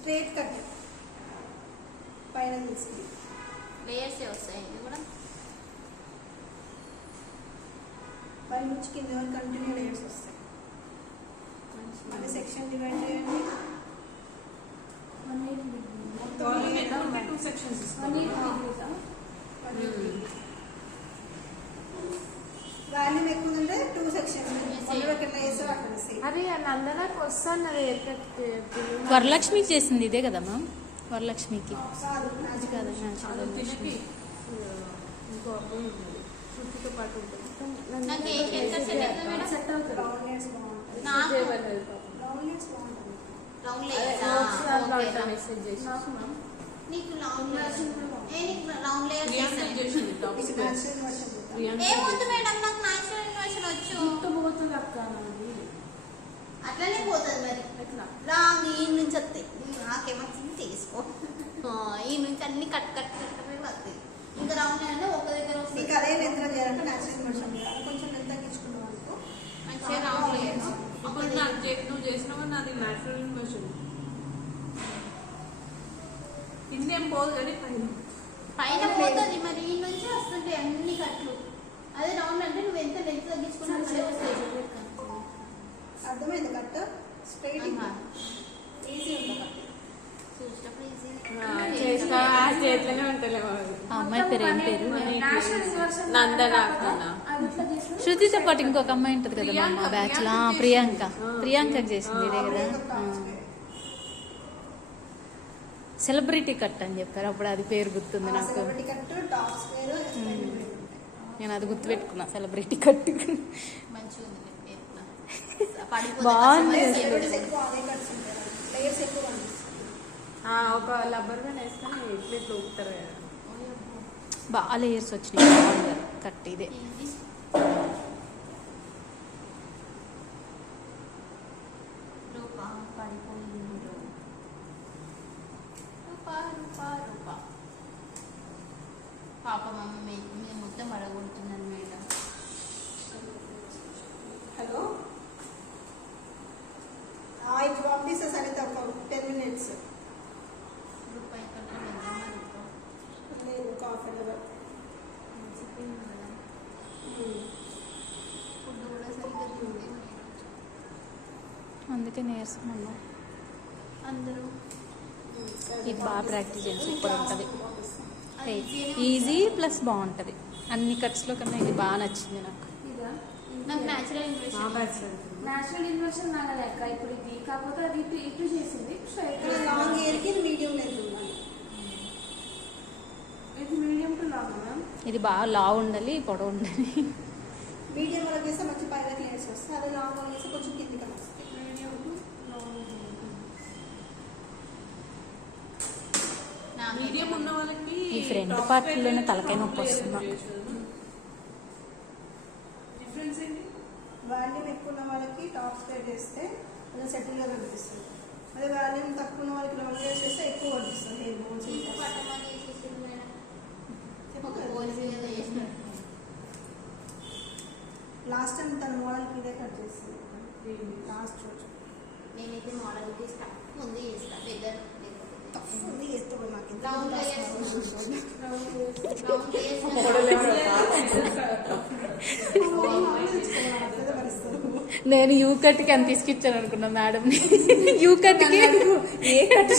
Straight cut పైన తీసుకుని layers వస్తాయి ఇది కూడా పై నుంచి కింద వరకు కంటిన్యూ లేయర్స్ వస్తాయి. మళ్ళీ సెక్షన్ డివైడ్ చేయండి. వాల్యూమ్ ఎక్కువ ఉందంటే 2 సెక్షన్స్ అందులో కింద వేసారు అక్కడ సేమ్. అరే నందనకు వస్తున్నది వరలక్ష్మికి చేసింది ఇదే కదా మ్యామ్? వరలక్ష్మికి కాదు ఇది కదా తినకి ఇంకో అబ్బాయి ఉంటుంది శృతితో పాటు ఉంటుంది. నాకు ఏ హెయిర్ కట్ సెట్ అవుతుంది మేడం? సెట్ అవుతుంది. రౌండ్ హెయిర్స్ బాగుంటాయి. నాకు రౌండ్ హెయిర్స్ బాగుంటాయి. రౌండ్ అదే లేయర్స్ notes దాంట్లో అంతా మెసేజ్ చేసి నీకు రౌండ్ లేయర్స్ నీకు రౌండ్ లేయర్స్ రియాక్ట్ చేసింది టాప్ ఇది న్యాచురల్ వర్షన్ చూద్దాం. ఏమొద్దు మేడం నాకు న్యాచురల్ ఇన్వర్షన్ వచ్చు. పోతుంది అక్క నాది అట్లనే పోతుంది మరి ఎట్లా రాంగ్ ఈ నుంచి వస్తాయి. నాకేమో తీసుకో ఈ నుంచి అన్ని కట్ కట్ కట్ వస్తాయి. ఇంకా రౌండ్ అంటే ఒక దగ్గర మీకు వస్తుంది. అదే లెంత్ లో చేయాలంటే న్యాచురల్ వర్షన్ చేయాలి. కొంచెం లెంత్ తగ్గించుకున్నాం అనుకో మంచిగా రౌండ్ లేయర్స్ ఇప్పుడు నాకు నువ్వు చేసినావు నాది న్యాచురల్ ఇన్వర్షన్. ఇది నేను పోదు కానీ పైన పోతుంది మరి ఈ నుంచి వస్తుంటాయి అన్ని కట్లు. అదే రౌండ్ అంటే నువ్వు ఎంత లెంత్ తగ్గించుకున్నా అదే వస్తాయి. అర్థమైంది కట్ స్ట్రైట్ ఈజీ ఉంది కట్. చూసేటప్పుడు easy. చేస్తా చేతిలోనే ఉంటలేమో ఆ అమ్మాయి పేరు ఏం పేరు? నందన శృతితో పాటు ఇంకొక అమ్మాయి ఉంటుంది కదా మా బ్యాచ్ లో ప్రియాంక. ప్రియాంకకి చేసింది ఇదే కదా. సెలబ్రిటీ కట్ అని చెప్పారు అప్పుడు, అది పేరు గుర్తుంది నాకు. Celebrity cut top square expend నేను అది గుర్తుపెట్టుకున్నా, సెలబ్రిటీ కట్. మంచిగా ఉంది నీ పేరు కూడా. పడిపోతుంది బాగుంది. కస్టమర్స్ సెలబ్రిటీస్ ఎక్కువ అదే కట్స్ ఉంటాయి. లేయర్స్ ఎక్కువ కనిపిస్తాయి. ఒక లబ్బర్ బ్యాండ్ వేసుకొని ఇట్లా ఇట్లా ఊపుతారు కదా. బాగా లేయర్స్ వచ్చినాయి, బాగుంది కట్ ఇదే. ఇది రూపా పడిపోయింది. రూపా రూపా రూపా పాప మమ్మ మేము మొత్తం అడగొడుతున్నాను మేడం. హలో ఇప్పుడు పంపిస్తా సరే తప్ప 10 minutes. రూపాయి కన్నా వెళ్దామా రూపా లేదు ఒక హాఫ్ అన్ అవర్. చెప్పింది కదా ఫుడ్ కూడా సరిగ్గా తినలేదు అందుకే నీరసం అన్నా. అందరూ. ఇది బాగా ప్రాక్టీస్ చేయండి, సూపర్ ఉంటుంది. ఈజీ ప్లస్ బాగుంటుంది. అన్ని కట్స్లో కన్నా ఇది బాగా నచ్చింది నాకు. ఇదా నాకు న్యాచురల్ ఇంప్రెషన్. నేచురల్ ఇన్వర్షన్ నాకు లెక్క ఇప్పుడు ఇది కాకపోతే అది ఇటు ఇటు చేసింది స్ట్రైట్ లాంగ్ హెయిర్ కి మీడియం లెంత్ ఉండాలి. ఇది మీడియం టు లాంగ్ మ్యామ్. ఇది బాగా లావు ఉండాలి, పొడవు ఉండాలి. మీడియం వరకు వేస్తే మంచి పైన క్లియర్స్ వస్తాయి. అదే లాంగ్ వరకు వేస్తే కొంచెం కిందికి వస్తాయి. మీడియం టు మీడియం ఉన్న వాళ్ళకి ఈ ఫ్రంట్ పార్ట్లోనే తలకాయ నొప్పి వస్తుంది నాకు. డిఫరెన్స్ ఏంటి? వాల్యూమ్ ఎక్కువ ఉన్న వాళ్ళకి టాప్ స్ట్రైట్ వేస్తే కొంచెం సెటిల్గా కనిపిస్తుంది. అదే వాల్యూమ్ తక్కువ ఉన్న వాళ్ళకి లాంగ్ హెయిర్స్ వేస్తే ఎక్కువ కనిపిస్తుంది. హెయిర్ బోన్స్ ఇంకో పట్టమని వేసేసింది మేడం. ఒక పోలీసు ఏదో చేసినట్టు. లాస్ట్ టైం తన మోడల్కి ఇదే కట్ చేస్తుంది. లాస్ట్ రోజు నేనైతే మోడల్ చేస్తా ముందు చేస్తా పెద్ద టఫ్ ఉంది చేస్తే నాకు ఇంత రౌండ్ లేయర్స్ నేను యూ కట్కి ఎంత తీసుకొచ్చాను అనుకున్నా మేడంని. యూ కట్కి ఏ కట్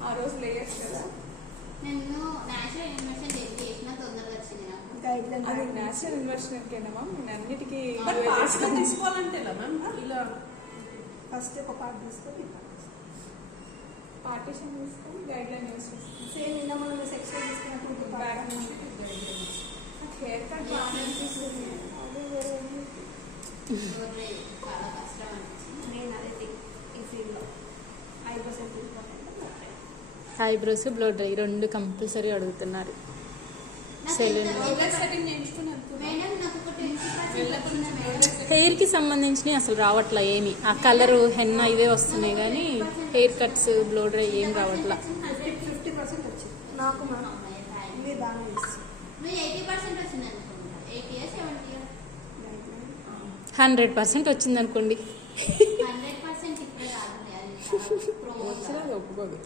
ఆ రోజు లేయర్స్ కదా. నేను న్యాచురల్ ఇన్వెషన్ చేసిన తొందరగా వచ్చింది నాకు. అది నేచురల్ ఇన్వెస్ట్మెంట్ మ్యామ్. నేను అన్నిటికీ తీసుకోవాలంటే మ్యామ్ ఇలా ఫస్ట్ ఒక పార్ట్ తీసుకొని పార్టీషన్ తీసుకొని గైడ్ లైన్ యూస్ చేస్తాను. సేమ్ ఇలా మనం సెక్షన్ తీసుకున్నప్పుడు బ్యాక్ నుంచి హెయిర్ కట్ బాగా అనిపిస్తుంది. చాలా కష్టం అనిపించింది. నేను అదే ఈ ఫీల్డ్లో ఐబ్రోస్ ఎంత ఐబ్రోస్ బ్లో డ్రై రెండు కంపల్సరీ అడుగుతున్నారు నాకు సెలూన్. ఎంత- సెట్టింగ్ చేయించుకుని మేడం నాకు ఒక 20% వచ్చింది మేడం. హెయిర్కి సంబంధించినవి అసలు రావట్లా ఏమి. ఆ కలరు హెన్న ఇవే వస్తున్నాయి కానీ హెయిర్ కట్స్ బ్లో డ్రై ఏం రావట్లా. 50% వచ్చింది నాకు. అమ్మాయి థాంక్స్. ఇవి బాగానే ఇస్తుంది. నువ్వు 80% వచ్చింది అనుకుంటా. 80 years 70 years 100% వచ్చింది అనుకోండి. 100% వచ్చినా అది ఒప్పుకోదు.